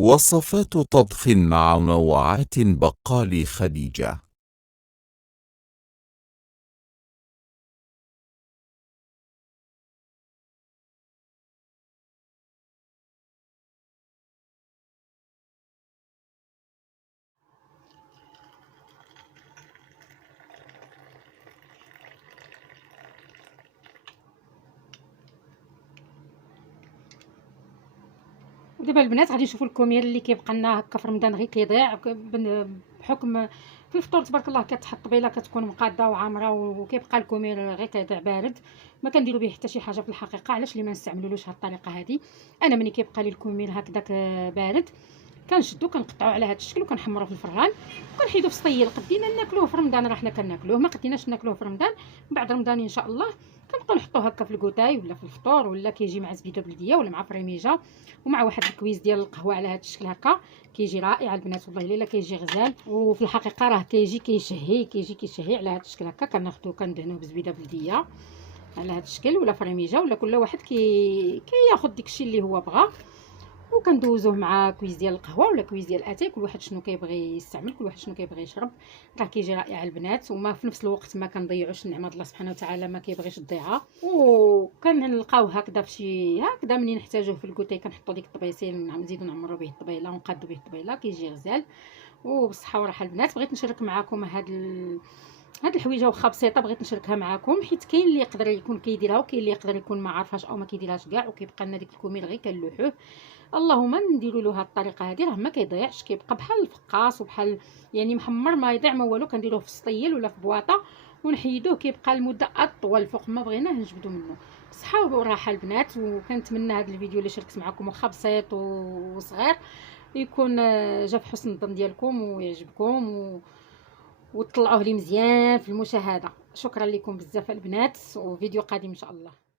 وصفات طبخ مع منوعات بقال خديجة. ودابا البنات غادي نشوفوا الكمير اللي كيبقى لنا هكا في رمضان غير كيضيع بحكم في الفطور تبارك الله كتحط طبيله كتكون مقاده وعامره وكيبقى الكمير غير كيضيع بارد. ما كنديروا به حتى شي حاجه في الحقيقه. علاش اللي ما نستعملولوش هاد الطريقه هذه؟ انا ملي كيبقى لي الكمير هكذاك بارد كنشدو كنقطعو على هذا الشكل وكنحمرو في الفران وكنحيدو في سطيل. قدينا ناكلوه في رمضان راه حنا كناكلوه، ما قديناش ناكلوه في رمضان. بعد رمضان ان شاء الله كنبقاو نحطوه هكا في الكوتاي ولا في الفطور، ولا كيجي مع زبيده بلديه ولا مع فريميجه ومع واحد الكويس ديال القهوه على هذا الشكل هكا. كيجي رائع البنات، والله الا كيجي غزال. وفي الحقيقه راه كيجي كيشهي على هذا الشكل هكا. كناخذوه كندهنوه بزبيده بلديه على هذا الشكل ولا فريميجه، ولا كل واحد كياخذ داكشي اللي هو بغا. وكندوزوه مع كويس ديال القهوه ولا كويس ديال الاتاي، كل واحد شنو كيبغي يستعمل، كل واحد شنو كيبغي يشرب. راه كيجي رائع البنات، وما في نفس الوقت ما كنضيعوش النعمه الله سبحانه وتعالى ما كيبغيش تضيعها. وكنلقاو هكذا فشي هكذا منين نحتاجوه في الكوتاي كنحطوا ديك الطبيسين نزيدو نعمروا به الطبيله ونقادو به الطبيله كيجي غزال وبصحه وراحه البنات. بغيت نشارك معكم هاد الحويجه واخا بسيطه، بغيت نشاركها معكم حيت كاين اللي يقدر يكون كيديرها وكاين اللي يقدر يكون ما عارفاش او ما كيديرهاش كاع، وكيبقى لنا ديك الكوميل غير كنلوحوه. اللهم نديروا له هاد الطريقه هذه راه ما كيضيعش، كيبقى بحال الفقاص وبحال يعني محمر ما يضيع ما والو. كنديروه في سطيل ولا في بواطه ونحيدوه كيبقى المده اطول فوق ما بغيناه نجبدو منه. بصحه وراحه البنات. وكنتمنى هذا الفيديو اللي شاركت معكم واخا بسيط وصغير يكون جا في حسن الظن ديالكم ويعجبكم وتطلعوه لي مزيان في المشاهده. شكرا لكم بزاف البنات، وفيديو قادم ان شاء الله.